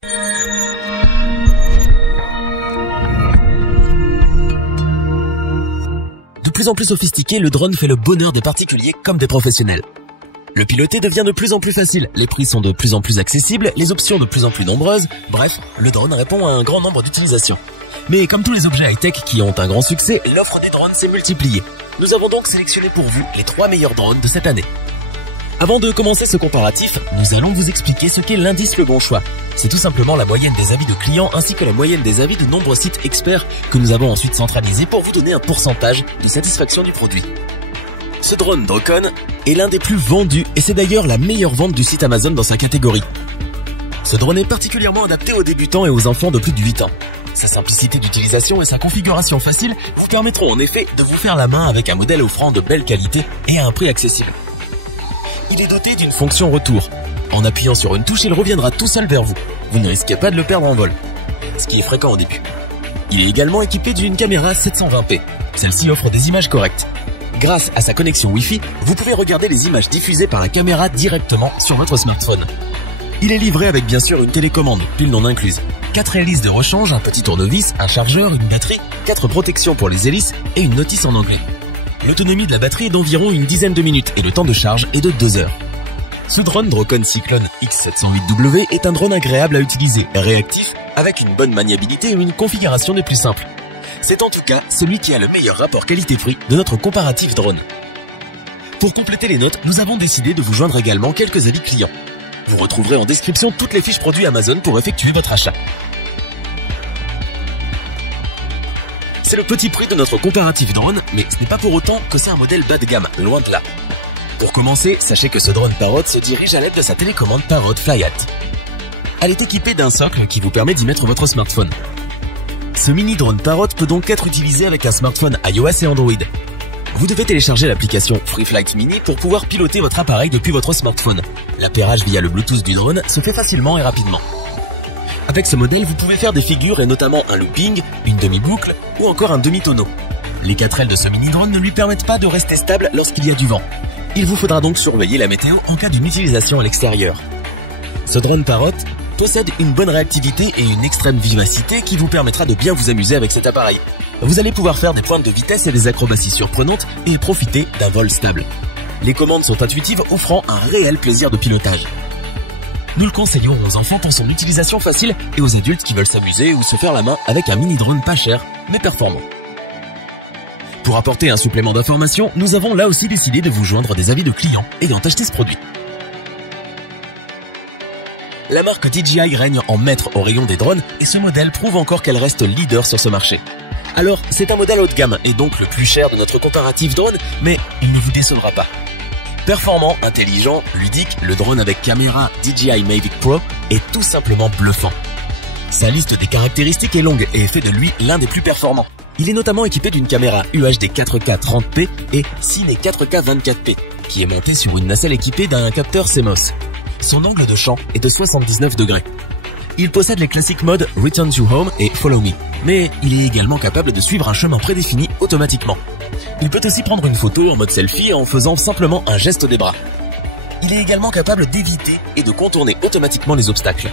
De plus en plus sophistiqué, le drone fait le bonheur des particuliers comme des professionnels. Le piloter devient de plus en plus facile, les prix sont de plus en plus accessibles, les options de plus en plus nombreuses, bref, le drone répond à un grand nombre d'utilisations. Mais comme tous les objets high-tech qui ont un grand succès, l'offre des drones s'est multipliée. Nous avons donc sélectionné pour vous les 3 meilleurs drones de cette année. Avant de commencer ce comparatif, nous allons vous expliquer ce qu'est l'indice Le Bon Choix. C'est tout simplement la moyenne des avis de clients ainsi que la moyenne des avis de nombreux sites experts que nous avons ensuite centralisés pour vous donner un pourcentage de satisfaction du produit. Ce drone Drocon est l'un des plus vendus et c'est d'ailleurs la meilleure vente du site Amazon dans sa catégorie. Ce drone est particulièrement adapté aux débutants et aux enfants de plus de 8 ans. Sa simplicité d'utilisation et sa configuration facile vous permettront en effet de vous faire la main avec un modèle offrant de belle qualité et à un prix accessible. Il est doté d'une fonction retour. En appuyant sur une touche, il reviendra tout seul vers vous. Vous ne risquez pas de le perdre en vol, ce qui est fréquent au début. Il est également équipé d'une caméra 720p. Celle-ci offre des images correctes. Grâce à sa connexion Wi-Fi, vous pouvez regarder les images diffusées par la caméra directement sur votre smartphone. Il est livré avec bien sûr une télécommande, pile non incluse, 4 hélices de rechange, un petit tournevis, un chargeur, une batterie, 4 protections pour les hélices et une notice en anglais. L'autonomie de la batterie est d'environ une dizaine de minutes et le temps de charge est de 2 heures. Ce drone Drocon Cyclone X708W est un drone agréable à utiliser, réactif, avec une bonne maniabilité et une configuration des plus simples. C'est en tout cas celui qui a le meilleur rapport qualité-prix de notre comparatif drone. Pour compléter les notes, nous avons décidé de vous joindre également quelques avis clients. Vous retrouverez en description toutes les fiches produits Amazon pour effectuer votre achat. C'est le petit prix de notre comparatif drone, mais ce n'est pas pour autant que c'est un modèle bas de gamme, loin de là. Pour commencer, sachez que ce drone Parrot se dirige à l'aide de sa télécommande Parrot Flyat. Elle est équipée d'un socle qui vous permet d'y mettre votre smartphone. Ce mini drone Parrot peut donc être utilisé avec un smartphone iOS et Android. Vous devez télécharger l'application Free Flight Mini pour pouvoir piloter votre appareil depuis votre smartphone. L'appairage via le Bluetooth du drone se fait facilement et rapidement. Avec ce modèle, vous pouvez faire des figures et notamment un looping, une demi-boucle ou encore un demi-tonneau. Les 4 ailes de ce mini drone ne lui permettent pas de rester stable lorsqu'il y a du vent. Il vous faudra donc surveiller la météo en cas d'une utilisation à l'extérieur. Ce drone Parrot possède une bonne réactivité et une extrême vivacité qui vous permettra de bien vous amuser avec cet appareil. Vous allez pouvoir faire des pointes de vitesse et des acrobaties surprenantes et profiter d'un vol stable. Les commandes sont intuitives, offrant un réel plaisir de pilotage. Nous le conseillons aux enfants pour son utilisation facile et aux adultes qui veulent s'amuser ou se faire la main avec un mini drone pas cher mais performant. Pour apporter un supplément d'information, nous avons là aussi décidé de vous joindre des avis de clients ayant acheté ce produit. La marque DJI règne en maître au rayon des drones et ce modèle prouve encore qu'elle reste leader sur ce marché. Alors, c'est un modèle haut de gamme et donc le plus cher de notre comparatif drone, mais il ne vous décevra pas. Performant, intelligent, ludique, le drone avec caméra DJI Mavic Pro est tout simplement bluffant. Sa liste des caractéristiques est longue et fait de lui l'un des plus performants. Il est notamment équipé d'une caméra UHD 4K 30p et Cine 4K 24p, qui est montée sur une nacelle équipée d'un capteur CMOS. Son angle de champ est de 79 degrés. Il possède les classiques modes Return to Home et Follow Me, mais il est également capable de suivre un chemin prédéfini automatiquement. Il peut aussi prendre une photo en mode selfie en faisant simplement un geste des bras. Il est également capable d'éviter et de contourner automatiquement les obstacles.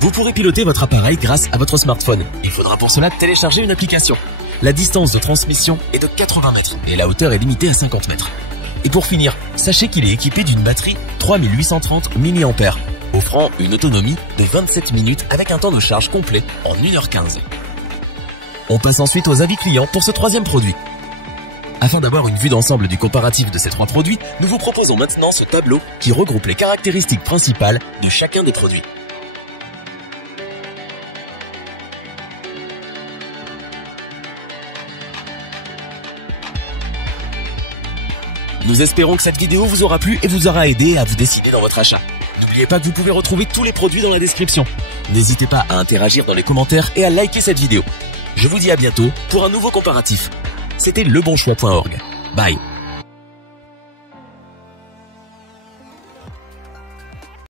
Vous pourrez piloter votre appareil grâce à votre smartphone. Il faudra pour cela télécharger une application. La distance de transmission est de 80 mètres et la hauteur est limitée à 50 mètres. Et pour finir, sachez qu'il est équipé d'une batterie 3830 mAh, offrant une autonomie de 27 minutes avec un temps de charge complet en 1h15. On passe ensuite aux avis clients pour ce troisième produit. Afin d'avoir une vue d'ensemble du comparatif de ces 3 produits, nous vous proposons maintenant ce tableau qui regroupe les caractéristiques principales de chacun des produits. Nous espérons que cette vidéo vous aura plu et vous aura aidé à vous décider dans votre achat. N'oubliez pas que vous pouvez retrouver tous les produits dans la description. N'hésitez pas à interagir dans les commentaires et à liker cette vidéo. Je vous dis à bientôt pour un nouveau comparatif. C'était lebonchoix.org. Bye.